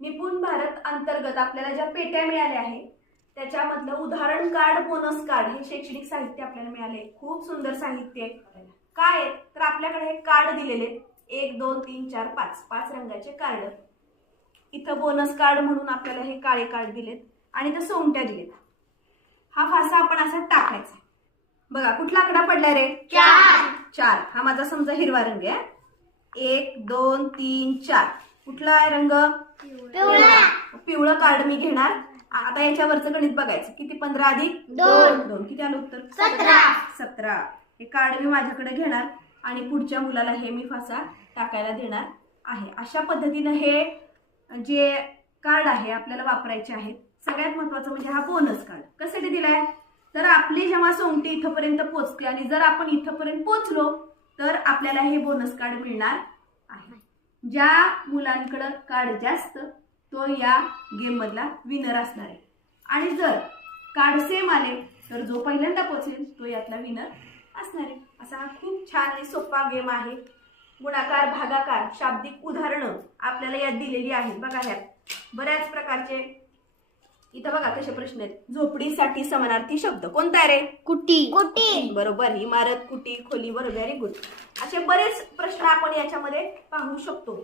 निपुण भारत अंतर्गत आपल्याला ज्या पेट्या मिळाल्या आहेत त्याच्यामधलं उदाहरण कार्ड, बोनस कार्ड हे शैक्षणिक साहित्य आपल्याला मिळाले. खूप सुंदर साहित्य आहे. काय आहे तर आपल्याकडे हे कार्ड दिलेले 1 2 3 4 5 5 रंगाचे कार्ड. इथं बोनस कार्ड म्हणून आपल्याला हे काळे कार्ड दिलेत आणि इथं सोंगट्या दिलेत. हा फासा आपण असा टाकायचा. बघा कुठला आकडा पडलाय रे? 4. हा माझा समजा हिरवा रंग आहे. 1 2 3 4. कुठला आहे रंग? पिवळं कार्ड मी घेणार. आता याच्यावरचं गणित बघायचं. किती? 15 अधिक 2. किती आलं उत्तर? 17. हे कार्ड मी माझ्याकडे घेणार आणि पुढच्या मुलाला हे मी फासा टाकायला देणार आहे. अशा पद्धतीनं हे जे कार्ड आहे आपल्याला वापरायचे आहेत. सगळ्यात महत्वाचं म्हणजे हा बोनस कार्ड कशासाठी दिलाय तर आपली जेव्हा सोंगटी इथपर्यंत पोहोचते आणि जर आपण इथपर्यंत पोहोचलो तर आपल्याला हे बोनस कार्ड मिळणार आहे. ज्या मुलांकडे कार्ड जास्त तो या गेम मधला विनर असणार आहे आणि जर कार्ड सेम आले तर जो पहिल्यांदा पोहोचेल तो यातला विनर असणार आहे. असा हा खूप छान आणि सोपा गेम आहे. गुणाकार, भागाकार, शाब्दिक उदाहरणं आपल्याला यात दिलेली आहेत. बघा ह्यात बऱ्याच प्रकारचे. इथं बघा कसे प्रश्न आहेत. झोपडीसाठी समानार्थी शब्द कोणता आहे रे? कुटी. बरोबर. इमारत, कुटी, खोली. बरोबर. Very good. असे बरेच प्रश्न आपण याच्यामध्ये पाहू शकतो.